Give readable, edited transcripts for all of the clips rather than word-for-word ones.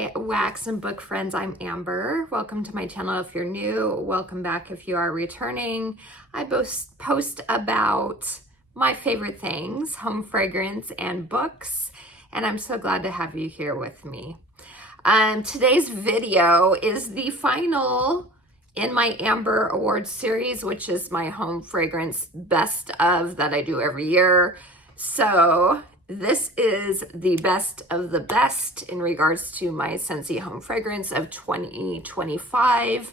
Hi, Wax and Book friends. I'm Amber. Welcome to my channel if you're new. Welcome back if you are returning. I post about my favorite things, home fragrance and books, and I'm so glad to have you here with me. Today's video is the final in my Amber Awards series, which is my home fragrance best of that I do every year. So this is the best of the best in regards to my Scentsy home fragrance of 2025.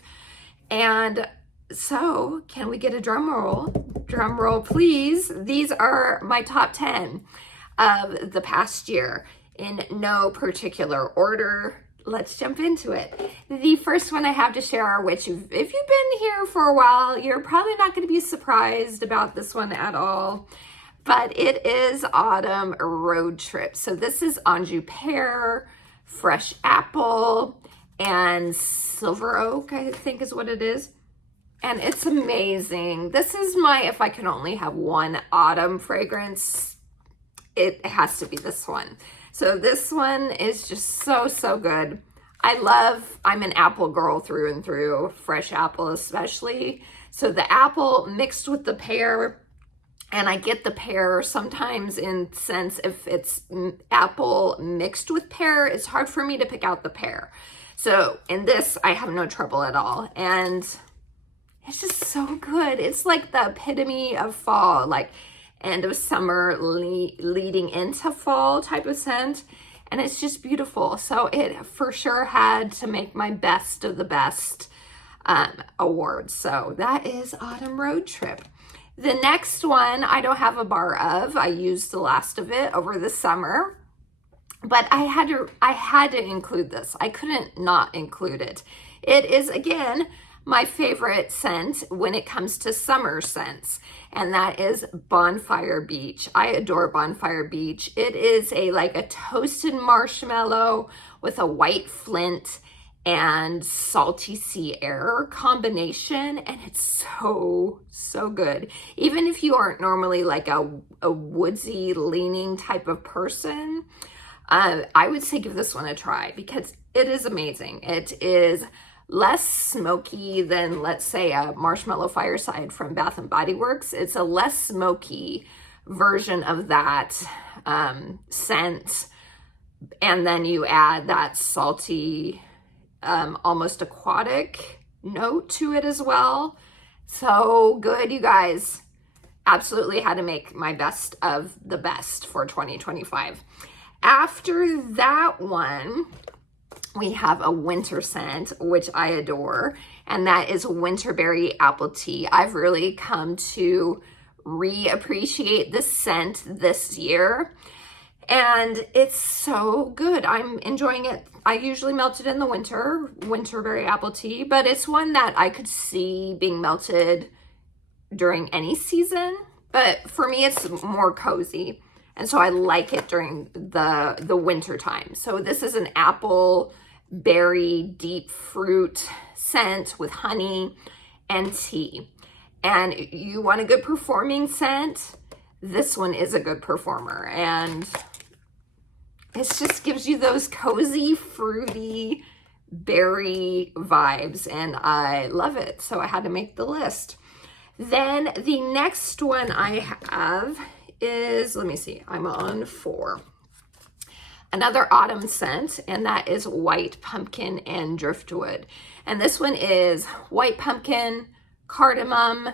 And so can we get a drum roll? Drum roll, please. These are my top 10 of the past year in no particular order. Let's jump into it. The first one I have to share, which if you've been here for a while, you're probably not going to be surprised about this one at all. But it is Autumn Road Trip. So this is Anjou Pear, Fresh Apple, and Silver Oak, I think is what it is. And it's amazing. This is my, if I can only have one autumn fragrance, it has to be this one. So this one is just so good. I'm an apple girl through and through, fresh apple especially. So the apple mixed with the pear, and I get the pear sometimes in scents. If it's apple mixed with pear, it's hard for me to pick out the pear. So in this, I have no trouble at all. And it's just so good. It's like the epitome of fall, like end of summer leading into fall type of scent. And it's just beautiful. So it for sure had to make my best of the best award. So that is Autumn Road Trip. The next one I don't have a bar of. I used the last of it over the summer, but I had to include this. I couldn't not include it. It is again my favorite scent when it comes to summer scents, and that is Bonfire Beach. I adore Bonfire Beach. It is like a toasted marshmallow with a white flint and salty sea air combination, and it's so good. Even if you aren't normally like a woodsy leaning type of person, I would say give this one a try because it is amazing. It is less smoky than, let's say, a Marshmallow Fireside from Bath and Body Works. It's a less smoky version of that scent, and then you add that salty almost aquatic note to it as well. So good, you guys. Absolutely had to make my best of the best for 2025. After that one, we have a winter scent, which I adore, and that is Winterberry Apple Tea. I've really come to reappreciate this scent this year, and it's so good. I'm enjoying it. I usually melt it in the winter, Winterberry Apple Tea, but it's one that I could see being melted during any season. But for me, it's more cozy, and so I like it during the winter time. So this is an apple berry deep fruit scent with honey and tea. And you want a good performing scent, this one is a good performer. And it just gives you those cozy, fruity, berry vibes, and I love it. So I had to make the list. Then the next one I have is, let me see, I'm on 4. Another autumn scent, and that is White Pumpkin and Driftwood. And this one is white pumpkin, cardamom,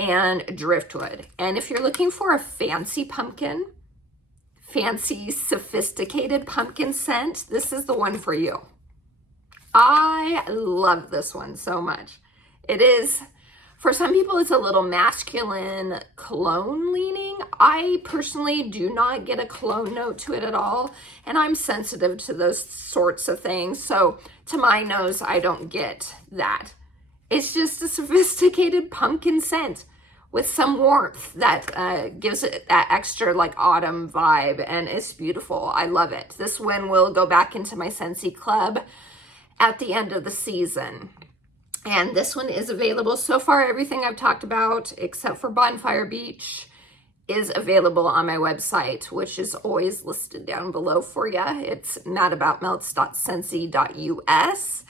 and driftwood. And if you're looking for a fancy pumpkin, fancy, sophisticated pumpkin scent, this is the one for you. I love this one so much. It is, for some people, it's a little masculine cologne leaning. I personally do not get a cologne note to it at all, and I'm sensitive to those sorts of things. So to my nose, I don't get that. It's just a sophisticated pumpkin scent with some warmth that gives it that extra like autumn vibe, and it's beautiful. I love it. This one will go back into my Scentsy club at the end of the season. And this one is available so far, everything I've talked about except for Bonfire Beach is available on my website, which is always listed down below for you. It's madaboutmelts.scentsy.us.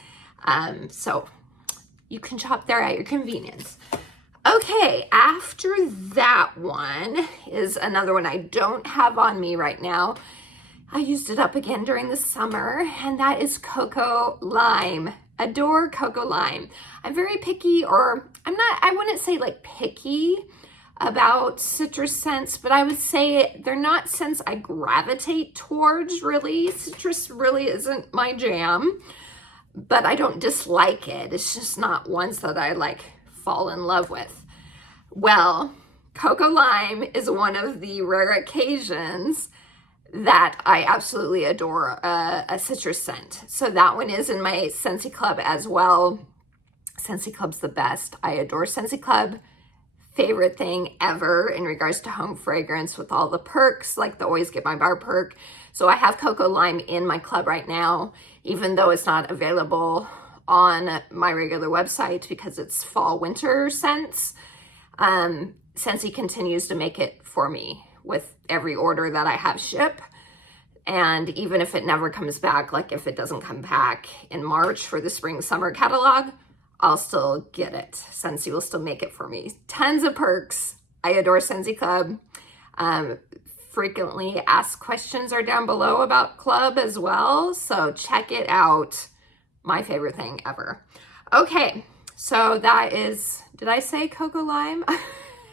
So you can shop there at your convenience. Okay, after that one is another one I don't have on me right now. I used it up again during the summer, and that is Cocoa Lime. Adore Cocoa Lime. I'm very picky, or I wouldn't say like picky about citrus scents, but I would say they're not scents I gravitate towards really. Citrus really isn't my jam, but I don't dislike it. It's just not ones that I like fall in love with. Well, Cocoa Lime is one of the rare occasions that I absolutely adore a citrus scent. So that one is in my Scentsy Club as well. Scentsy Club's the best. I adore Scentsy Club. Favorite thing ever in regards to home fragrance with all the perks, like the Always Get My Bar perk. So I have Cocoa Lime in my club right now, even though it's not available on my regular website because it's fall winter scents. Scentsy continues to make it for me with every order that I have ship. And even if it never comes back, like if it doesn't come back in March for the spring summer catalog, I'll still get it. Scentsy will still make it for me. Tons of perks. I adore Scentsy Club. Frequently asked questions are down below about club as well. So check it out. My favorite thing ever. Okay, so that is, did I say Cocoa Lime?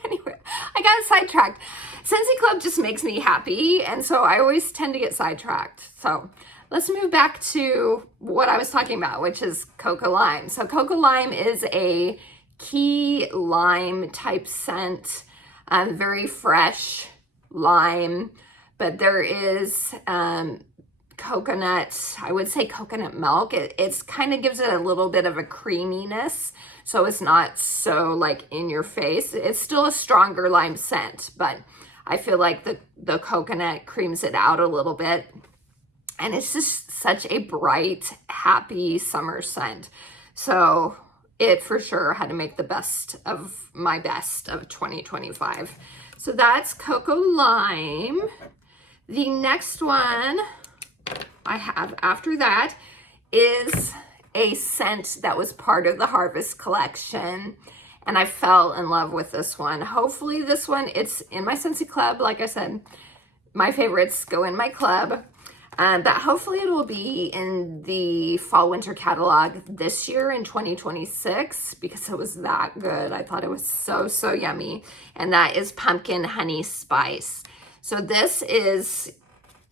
Anyway, I got sidetracked. Scentsy Club just makes me happy, and so I always tend to get sidetracked. So let's move back to what I was talking about, which is Cocoa Lime. So Cocoa Lime is a key lime type scent, very fresh lime, but there is coconut, I would say coconut milk. It's kind of gives it a little bit of a creaminess, so it's not so like in your face. It's still a stronger lime scent, but I feel like the coconut creams it out a little bit. And it's just such a bright, happy summer scent. So it for sure had to make the best of my best of 2025. So that's Cocoa Lime. The next one I have after that is a scent that was part of the Harvest collection, and I fell in love with this one. Hopefully this one, it's in my Scentsy Club. Like I said, my favorites go in my club, but hopefully it will be in the fall winter catalog this year in 2026 because it was that good. I thought it was so yummy, and that is Pumpkin Honey Spice. So this is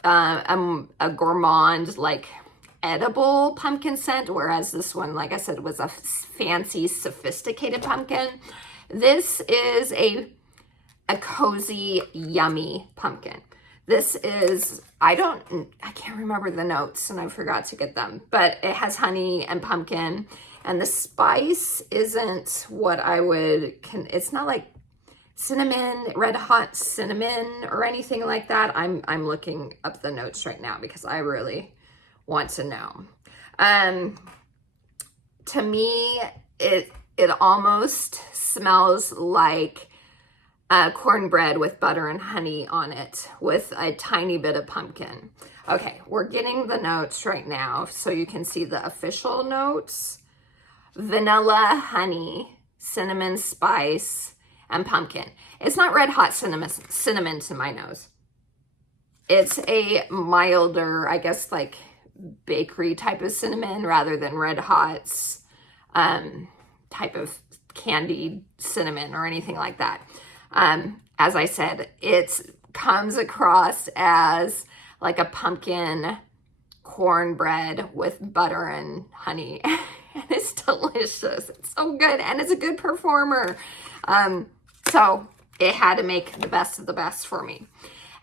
a gourmand, like edible pumpkin scent, whereas this one, like I said, was a fancy, sophisticated pumpkin. This is a cozy, yummy pumpkin. This is, I can't remember the notes and I forgot to get them, but it has honey and pumpkin, and the spice isn't what I would, it's not like cinnamon, red hot cinnamon or anything like that. I'm looking up the notes right now because I really want to know. To me, it almost smells like cornbread with butter and honey on it with a tiny bit of pumpkin. Okay, we're getting the notes right now so you can see the official notes. Vanilla, honey, cinnamon spice, and pumpkin. It's not red hot cinnamon to my nose. It's a milder, I guess, like bakery type of cinnamon rather than red hot's type of candied cinnamon or anything like that. As I said, it comes across as like a pumpkin cornbread with butter and honey. And it's delicious. It's so good. And it's a good performer. So it had to make the best of the best for me.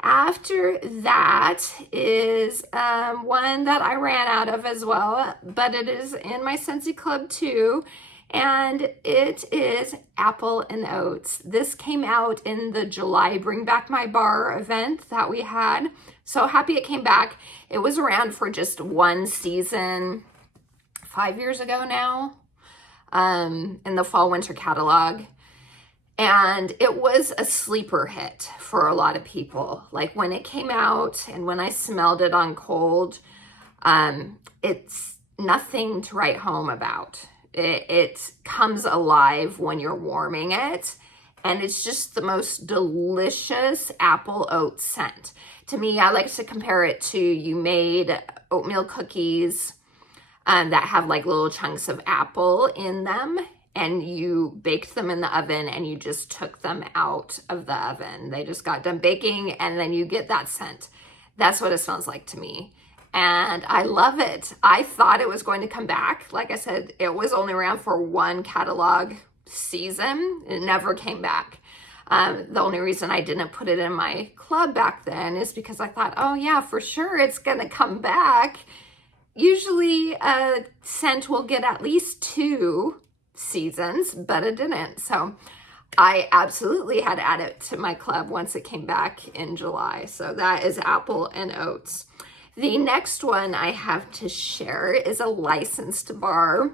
After that is one that I ran out of as well, but it is in my Scentsy Club too, and it is Apple and Oats. This came out in the July Bring Back My Bar event that we had. So happy it came back. It was around for just one season, 5 years ago now, in the fall winter catalog. And it was a sleeper hit for a lot of people. Like when it came out and when I smelled it on cold, it's nothing to write home about. It comes alive when you're warming it. And it's just the most delicious apple oat scent. To me, I like to compare it to you made oatmeal cookies that have like little chunks of apple in them, and you baked them in the oven and you just took them out of the oven. They just got done baking and then you get that scent. That's what it smells like to me. And I love it. I thought it was going to come back. Like I said, it was only around for one catalog season. It never came back. The only reason I didn't put it in my club back then is because I thought, oh yeah, for sure it's gonna come back. Usually a scent will get at least 2 seasons, but it didn't. So I absolutely had to add it to my club once it came back in July. So that is apple and oats. The next one I have to share is a licensed bar.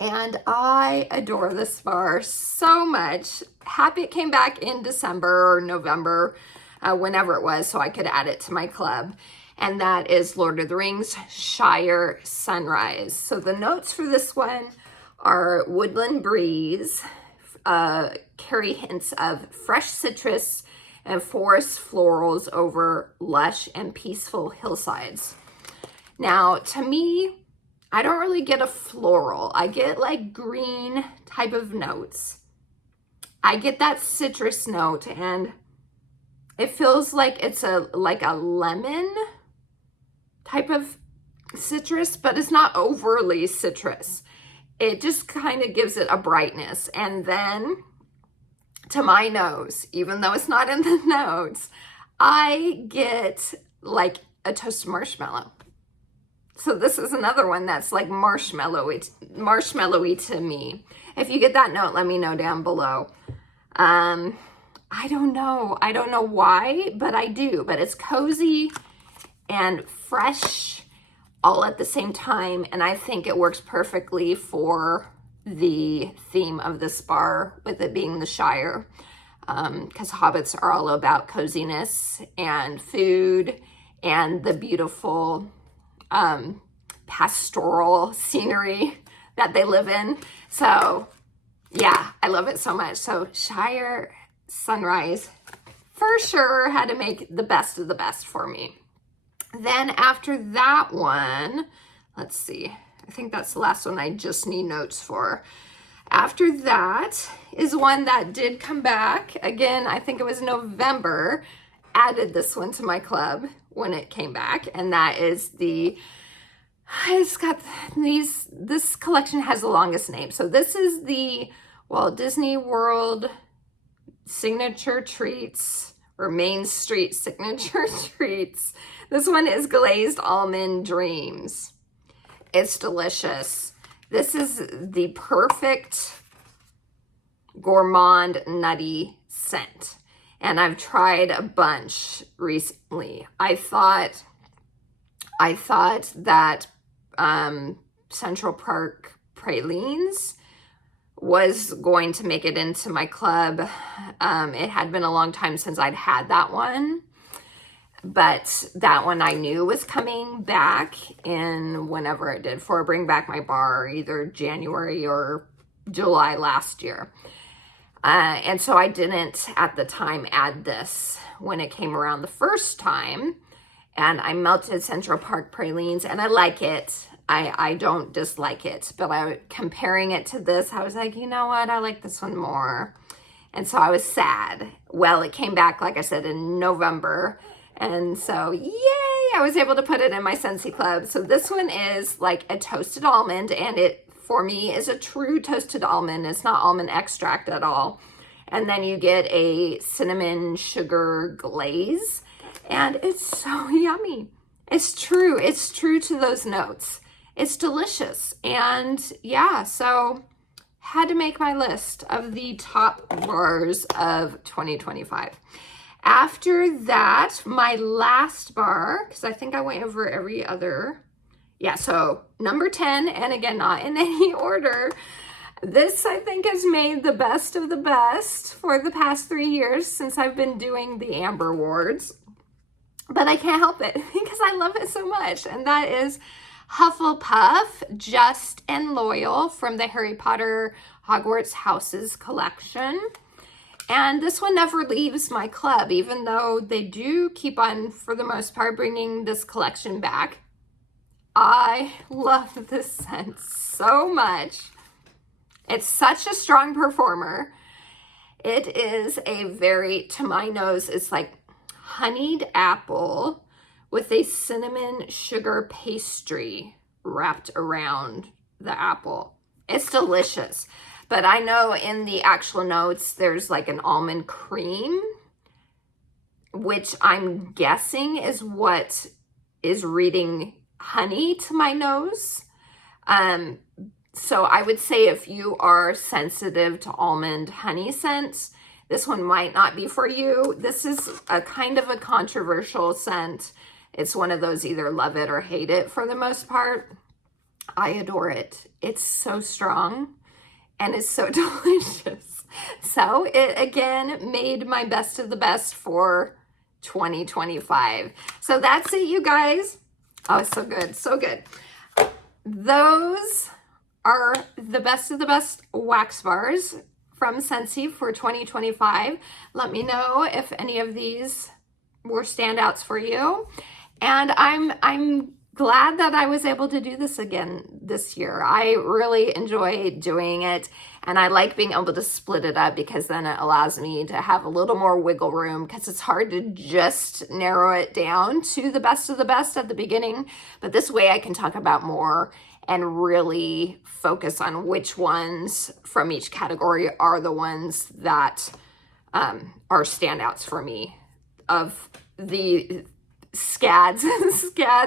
And I adore this bar so much. Happy it came back in December or November, whenever it was, so I could add it to my club. And that is Lord of the Rings Shire Sunrise. So the notes for this one are woodland breeze, carry hints of fresh citrus and forest florals over lush and peaceful hillsides. Now, to me, I don't really get a floral. I get like green type of notes. I get that citrus note, and it feels like it's like a lemon type of citrus, but it's not overly citrus. It just kind of gives it a brightness. And then to my nose, even though it's not in the notes, I get like a toasted marshmallow. So this is another one that's like marshmallowy to me. If you get that note, let me know down below. I don't know why, but I do. But it's cozy and fresh all at the same time. And I think it works perfectly for the theme of this bar, with it being the Shire. Because hobbits are all about coziness and food and the beautiful pastoral scenery that they live in. So yeah, I love it so much. So Shire Sunrise for sure had to make the best of the best for me. Then after that one, let's see, I think that's the last one I just need notes for. After that is one that did come back again. I think it was November. Added this one to my club when it came back, and that is it's got this collection has the longest name. So this is the Walt Disney World Signature Treats, or Main Street Signature Treats. This one is Glazed Almond Dreams. It's delicious. This is the perfect gourmand nutty scent. And I've tried a bunch recently. I thought that Central Park Pralines was going to make it into my club. It had been a long time since I'd had that one. But that one I knew was coming back in whenever it did, for Bring Back My Bar, either January or July last year. And so I didn't at the time add this when it came around the first time. And I melted Central Park Pralines, and I like it. I don't dislike it, but comparing it to this, I was like, you know what? I like this one more. And so I was sad. Well, it came back, like I said, in November. And so, yay, I was able to put it in my Scentsy club. So this one is like a toasted almond, and it, for me, is a true toasted almond. It's not almond extract at all. And then you get a cinnamon sugar glaze, and it's so yummy. It's true to those notes. It's delicious. And yeah, so had to make my list of the top bars of 2025. After that, my last bar, because I think I went over every other. Yeah, so number 10, and again, not in any order, This, I think, has made the best of the best for the past 3 years since I've been doing the Amber Awards. But I can't help it because I love it so much. And that is Hufflepuff, Just and Loyal from the Harry Potter Hogwarts Houses collection. And this one never leaves my club, even though they do keep on, for the most part, bringing this collection back. I love this scent so much. It's such a strong performer. It is a very, to my nose, it's like honeyed apple with a cinnamon sugar pastry wrapped around the apple. It's delicious. But I know in the actual notes, there's like an almond cream, which I'm guessing is what is reading honey to my nose. So I would say if you are sensitive to almond honey scents, this one might not be for you. This is a kind of a controversial scent. It's one of those either love it or hate it for the most part. I adore it. It's so strong and it's so delicious. So it again made my best of the best for 2025. So that's it, you guys. Oh, so good, so good. Those are the best of the best wax bars from Scentsy for 2025. Let me know if any of these were standouts for you. And I'm glad that I was able to do this again this year. I really enjoy doing it, and I like being able to split it up because then it allows me to have a little more wiggle room, because it's hard to just narrow it down to the best of the best at the beginning. But this way I can talk about more and really focus on which ones from each category are the ones that are standouts for me of the scads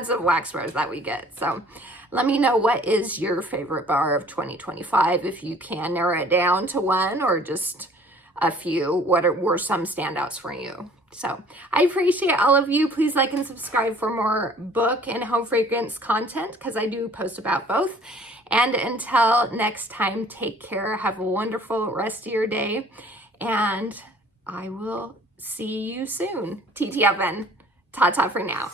of wax bars that we get. So let me know, what is your favorite bar of 2025? If you can narrow it down to one or just a few, were some standouts for you? So I appreciate all of you. Please like and subscribe for more book and home fragrance content, because I do post about both. And until next time, take care. Have a wonderful rest of your day, and I will see you soon. TTFN. Ta-ta for now.